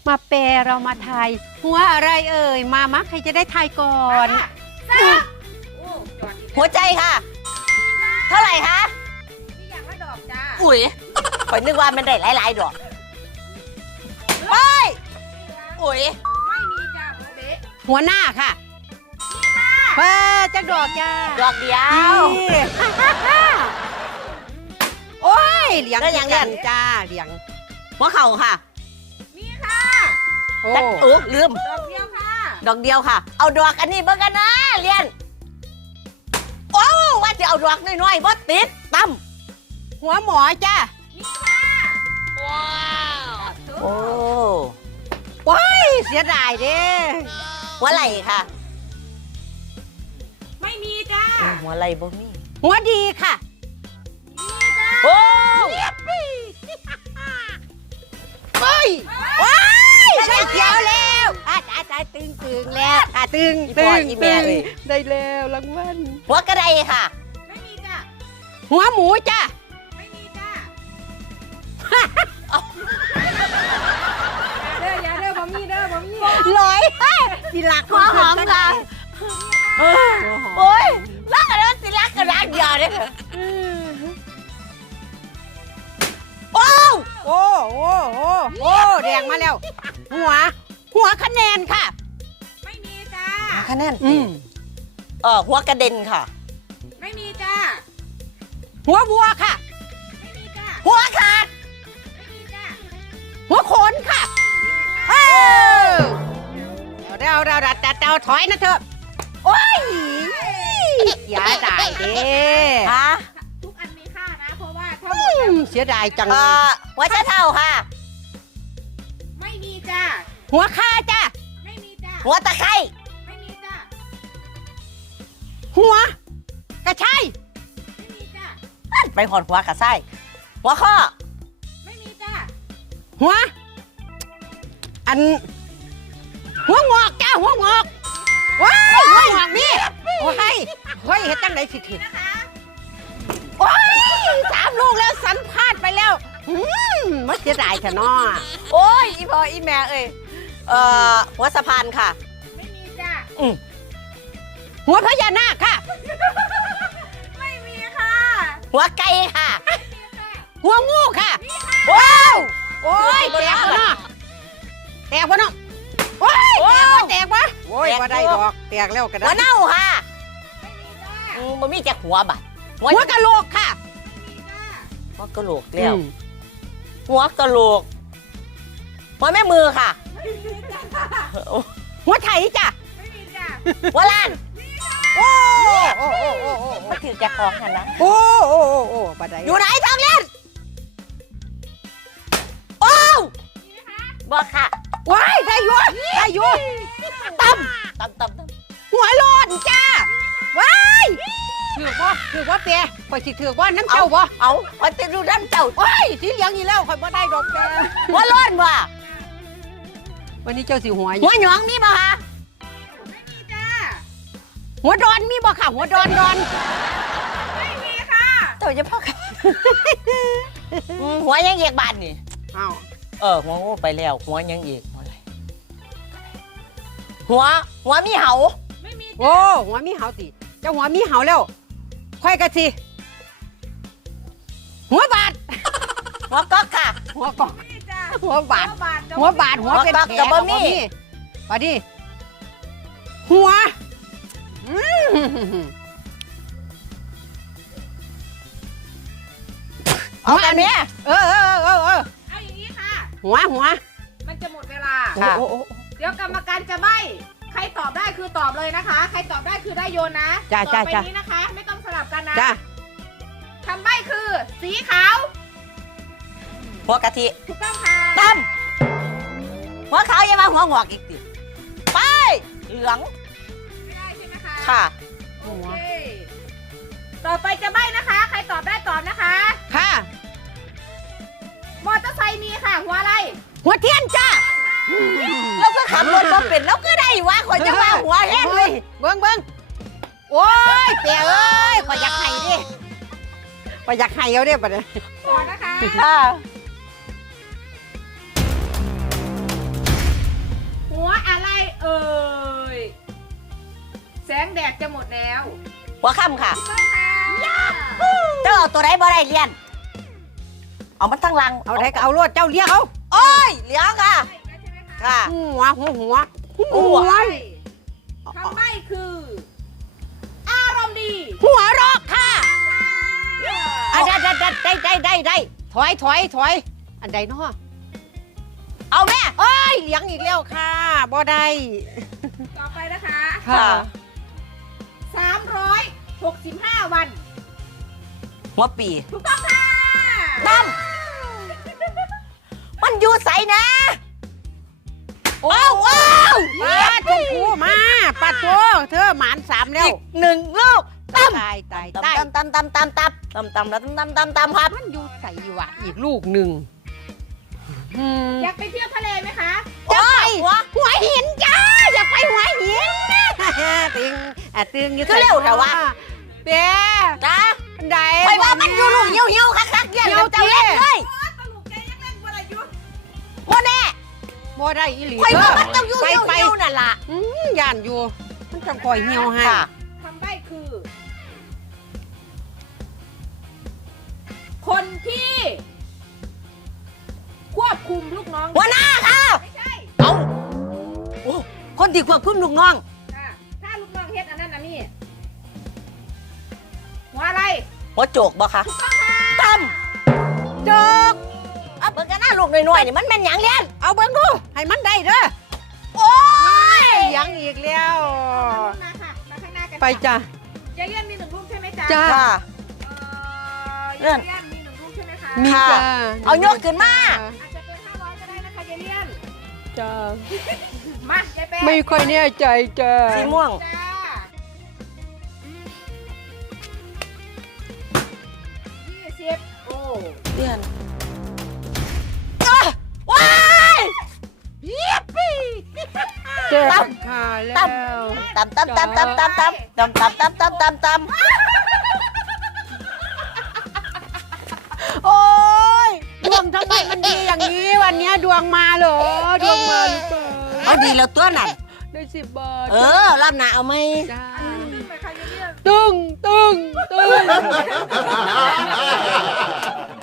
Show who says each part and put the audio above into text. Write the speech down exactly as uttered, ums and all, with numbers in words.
Speaker 1: มาแปลเรามาทายหัวอะไรเอ่ยมามักใครจะได้ทายก่อน
Speaker 2: หัวใจค่ะเท่าไหร่คะ
Speaker 3: นี่อย่างละดอกจ้า
Speaker 2: อุ้ยข่อยนึกว่ามันได้หลายๆดอกไปอุ้ย
Speaker 3: ไม่มีจ้าโบเบะ
Speaker 1: หัวหน้าค่ะเฮ้ยจักดอกจ้า
Speaker 2: ดอกเดียว
Speaker 1: นี่โอ้ยเหลียง
Speaker 2: แล้วอย่างนั้น
Speaker 1: กันจ้าเหลียง
Speaker 2: หัวเข่าค่ะ
Speaker 3: มีค่ะ
Speaker 1: โอ้
Speaker 2: แต่โอ้ลืม
Speaker 3: ดอกเดียวค่ะ
Speaker 2: ดอกเดียวค่ะ เอาดอกอันนี้เบิ่งกันนะเรียนโอ้ว่าจะเอาดอกน้อยๆบ่ติดตั้ม
Speaker 1: หัวหมอจ้า
Speaker 3: มีค่ะ
Speaker 2: ว้าว โอ้
Speaker 1: โอ้ยเสียดายเด้
Speaker 2: หัวไหล่ค่ะ
Speaker 3: ไม่มีจ้า
Speaker 2: หัวไหล่บ่มี
Speaker 1: หัวดีค่ะ
Speaker 3: มีจ้า
Speaker 2: โอ้
Speaker 1: เฮ้ยว้ายได้เขียวแล้วอาจารย์ตายตึงตึงแล้วอ่ะตึงตึงตึงได้แล้วรางวัล
Speaker 2: หัวกระไดค่ะ
Speaker 3: ไม่มีจ้า
Speaker 1: หัวหมูจ้า
Speaker 3: ไม่มีจ้าเด้ออย่าเด้อบอมีเด้อบอมี
Speaker 1: ลอยทีหลัก
Speaker 2: หัวหอมค่ะ
Speaker 1: โอ้
Speaker 2: โอ้ยรักกันแล้วสิรักกันรักเดียวเนี่ยโอ้
Speaker 1: โอ้โอ้โอ้โอ้แดงมาแล้ว หัว หัวคะแนนค่ะ
Speaker 3: ไม่มีจ้า
Speaker 2: คะแนน
Speaker 1: อืม
Speaker 2: เออหัวกระเด็นค่ะ
Speaker 3: ไม่มีจ้า
Speaker 1: หัววัวค่ะ
Speaker 3: ไม่มีจ้า
Speaker 2: หัวขาด
Speaker 3: ไม่มีจ้า
Speaker 1: หัวโขนค่ะเออเดี๋ยวเดี๋ยวเดี๋ยวเดี๋ยวเดี๋ยวถอยนะเถอะโอ้ยอย่าได้เด้
Speaker 2: ฮะ
Speaker 3: ทุกอันมีค่านะ เพราะว่าถ้าหม
Speaker 1: อื
Speaker 3: ดแล้ว
Speaker 1: มเสียดายจัง
Speaker 2: เอ
Speaker 1: เลย
Speaker 2: อหัวชะเท่าค่ะ
Speaker 3: ไม่มีจ้า
Speaker 1: หัวข้าจ้ะ
Speaker 3: ไม่มีจ้า
Speaker 2: หัวตะไคร้
Speaker 3: ไม่มีจ้า
Speaker 1: หัว กระชัย
Speaker 3: ไม่มีจ้า
Speaker 2: ไปหอดหัวกับไส้หัวข้อ
Speaker 3: ไม่มีจ้า
Speaker 1: หัว อัน หัวงอกจ้าหัวงอกว้ายหัวงอกนี่โอ้ยเฮ้ยเฮ็ดจังไดสิถึง
Speaker 3: นะคะ
Speaker 1: โอ้ยสามลูกแล้วสันพลาดไปแล้วอืมมันเสียดายเถอะเนาะ
Speaker 2: โอ้ยอีพออีแม่เอ้ยเอ่อหัวสะพานค่ะ
Speaker 3: ไม่มีจ้า
Speaker 2: อืม
Speaker 1: หัวพญานาคค่ะ
Speaker 3: ไม่มีค่ะ
Speaker 2: หัวไก่ค่ะ
Speaker 3: ไม่มีค่ะ
Speaker 1: หัวงูค่ะ
Speaker 2: ว้าว
Speaker 1: โอ้ยแตกวะเนาะแตกวะเนาะโอ้ยแตกวะแตกวะโอ้ยว่าได้ดอกแตกแล้วก็
Speaker 2: หัว
Speaker 1: ได้
Speaker 2: เน่าค่ะ
Speaker 3: ไม่มีจ้า
Speaker 2: อืมมันมีจากหัวบัดหัว
Speaker 1: หัวกะโหลกค่ะ
Speaker 3: ไม่มีจ้า
Speaker 2: หัวกะโหลกแล้ว
Speaker 1: อืม
Speaker 2: หัวกะโหลกหัวแม่มือค่ะ
Speaker 3: ไม่มีจ้า
Speaker 1: หัวไถจ้ะ
Speaker 3: ไม่มีจ้า
Speaker 2: หัวล้าน
Speaker 1: โอ้โอ้โอ้โอ้โอ้
Speaker 2: มันถือแกะของกันนะ
Speaker 1: โอ้โอ้โอ้โอ้ปะได
Speaker 2: อยู่ไหนทองเล่นโอ้
Speaker 3: มีไหมคะ
Speaker 2: บอกค่ะ
Speaker 1: ว้ายได้อยู่ได้อยู่ตั้ม
Speaker 2: ตำตำตำ
Speaker 1: หัวโลนจ้าว้ายถือว่าถือว่าเปียข่อยสิถือว่าน้ำเจ้าบ่
Speaker 2: เอาพอจะดูด้านเจ้า
Speaker 1: โอ้ยสีเหลืองอีแล้วข่อยบ่ได้ดอกแก
Speaker 2: หัวร้อนว่ะ
Speaker 1: วันนี้เจ้าสิหัว
Speaker 2: หัวหยองมีบ่คะ
Speaker 3: ไม่มีจ้า
Speaker 1: หัวดอนมีบ่ค่ะ หัวดอนดอน
Speaker 3: ไม่มีค่ะ
Speaker 2: เจ้าจะพักหัวยังเอียกบานนี่
Speaker 1: อ้าว
Speaker 2: เออหัวงูไปแล้วหัวยังอีกหัวอะไรหัวหัวมีเหา
Speaker 3: ไม่มี
Speaker 1: โอ้หัวมีเหาติเจ้าหัวมีเหาแล้วค่อยกะสิหัวบาด
Speaker 2: หัวก๊อกค่ะ
Speaker 1: หัวกอก
Speaker 3: ไม่มีจ้า
Speaker 1: หัวบาด
Speaker 3: หัวบาด
Speaker 1: หัวบาดหัวเป็น
Speaker 2: หัวกอก
Speaker 1: แผล
Speaker 2: กับบะหมี่
Speaker 1: ปะดิหัวอืม
Speaker 2: เอาอันเนี้ย
Speaker 1: เออเออเออเออ
Speaker 3: เอาอย่างนี้ค่ะ
Speaker 1: หัวหัว
Speaker 3: มันจะหมดเวลา
Speaker 2: ค่ะ
Speaker 1: โอ้โอ้โอ้
Speaker 3: เดี๋ยวกรรมการจะใบ้ใครตอบได้คือตอบเลยนะคะ ใครตอบได้คือได้โยนนะ
Speaker 1: จ้า
Speaker 3: ต่อ
Speaker 1: จ้า
Speaker 3: ไป
Speaker 1: จ้า
Speaker 3: นี้นะคะ ไม่ต้องสลับกันนะ
Speaker 1: จ้า
Speaker 3: คำใบ้คือ สีขาว
Speaker 2: หัวกะทิ
Speaker 3: ถูกต้องค่ะ
Speaker 2: ตั้มหัวขาวอย่ามาหัวงอกอีกติไปเหลือง
Speaker 3: ไม่ได้ใช่ไหมคะ
Speaker 2: ค่ะ
Speaker 3: โอเคต่อไปจะใบ้นะคะ ใครตอบได้ตอบนะคะ
Speaker 1: ค่ะ
Speaker 3: มอเตอร์ไซค์มีค่ะ หัวอะไร
Speaker 1: หัวเทียนจ้า
Speaker 2: แล้วก็ขับรถมาเป็นแล้วก็ได้วะขอยจะว่าหัวแห้งเลย
Speaker 1: เบิ้งเบิ้งโอ้ยเปียเอ้ยขอยอยากไห้ดิขอยอยากไห้เอาเด้ปะเนี่ย
Speaker 3: ต่อนะคะ
Speaker 2: ค่ะหัวค่ำค่ะ
Speaker 3: ต้นค่ะ
Speaker 2: เจ้าเอาตัวไหนบ่ได้เรียน เอามันทั้งลัง
Speaker 1: เอาได้ก็เอารวดเจ้าเลี้ยงเอา
Speaker 2: โอ้ยเหลียวค่ะ
Speaker 3: ใช่ใช่ไหมคะ
Speaker 2: ค่ะ
Speaker 1: หัวหัวหัว
Speaker 2: หัว
Speaker 3: ใช่คำใบ้คือ อารมณ์ดี
Speaker 1: หัวรอกค่ะอ่ะได้ได้ได้ได้ได้ได้ถอยถอยถอยอันใดเนาะ
Speaker 2: เอาแม่
Speaker 1: เอ้ยเลี้ยงอีกแล้วค่ะบ่ได้
Speaker 3: ต่อไปนะคะ
Speaker 1: ค่ะ
Speaker 3: สามร้อยหกสิบห้าวัน
Speaker 2: หัวปี
Speaker 3: ถูกต้องค่ะ
Speaker 2: ตั้มมันอยู่ใสนะ ว้าวว้าว
Speaker 1: มาชมพูมาปัดโตเธอหมานสามแล้ว
Speaker 2: อีกหนึ่งลูกตั้ม
Speaker 1: ตายตาย
Speaker 2: ตำ
Speaker 1: ตาย
Speaker 2: ตำตำตำตำตำตำตำแล้วตำตำตำตำครับ
Speaker 1: มันอยู่ใส่วะอีกลูกหนึ่งอืม
Speaker 3: อยากไปเที่ยวทะเลไหมคะ
Speaker 1: จะไป
Speaker 2: หัว
Speaker 1: หัวหินจ้าอยากไปหัวหินตึงอ่ะตึงอยู่
Speaker 2: คือเร็วแต่ว่า
Speaker 1: เป๊ะ
Speaker 2: จ้า
Speaker 1: อันใด
Speaker 2: ไปว่ามันอยู่ลูกเหี่ยวเหี่ยวคักคักๆเยี่ยมเจ้าเล่นเลย
Speaker 3: สรุปแกยังเล่นอะไรอยู่
Speaker 2: โมแน่
Speaker 1: บ่ได้อีหลี
Speaker 2: ไปว่ามันต้องอยู่
Speaker 1: ไป
Speaker 2: เหี่ยว
Speaker 1: ไป
Speaker 2: เหี่ยวนั่นล่ะ
Speaker 1: อืมย่านอยู่ มันจะคอยเหี่ยวให้
Speaker 2: ค่ะ
Speaker 3: คำใบ้คือ คนที่ ควบคุมลูกน้อง
Speaker 2: หัวหน้าค่ะ
Speaker 3: ไม่ใช่
Speaker 2: เอาโอ้คนที่ควบคุมลูกน้อง
Speaker 3: ค่ะถ้าลูกน้องเฮ็ดอันนั้นอันนี้หัวอะไร
Speaker 2: หัวโจกบ่คะตั้ม
Speaker 1: โจก
Speaker 2: อ่ะเบิ่งกันหน้าลูกหน่อยๆนี่มันเป็นหยังเรียน
Speaker 1: เอาเบิ่งดูให้มันได้เด้อ
Speaker 2: โอ้ย
Speaker 1: เลี้ยังอีกแล้ว
Speaker 3: มาค่ะ มาข้างหน้ากัน
Speaker 1: ไปจ้ะ
Speaker 3: เจเลียนมีหนึ่งลูกใช่ไหมจ๊ะ
Speaker 1: จ้า
Speaker 2: ค่ะ
Speaker 3: เอ่อเจเลียนมีหนึ่งลูกใช่ไหมคะ
Speaker 1: มี
Speaker 2: ค่ะ
Speaker 1: จ้า
Speaker 2: เอายกขึ้นมา
Speaker 3: อาจจะเกินห้าร้อยก็ได้นะคะเจเลียน
Speaker 1: จ้า
Speaker 3: มายายเป้
Speaker 1: ไม่ค่อยแน่ใจจ้า
Speaker 2: สีม่วง
Speaker 3: จ้ายี่สิบโอ้
Speaker 2: เดือนอ่ะว้าย
Speaker 1: เจ็บขาแล้ว
Speaker 2: ตำตำตำตำตำตำตำตำตำตำตำตำตำ
Speaker 1: โอ้ยดวงทำไมมันดีอย่างนี้วันนี้ดวงมาเหรอดวงมาหรือเปล่า
Speaker 2: เอาดีแล้วตัวนั่น
Speaker 1: ได้สิบบาท
Speaker 2: เออรอบหน้าเอาไหม
Speaker 1: จ้า
Speaker 3: ขึ้นไปค่ะเจเลียน
Speaker 1: ตึ้งตึ้งตึ้ง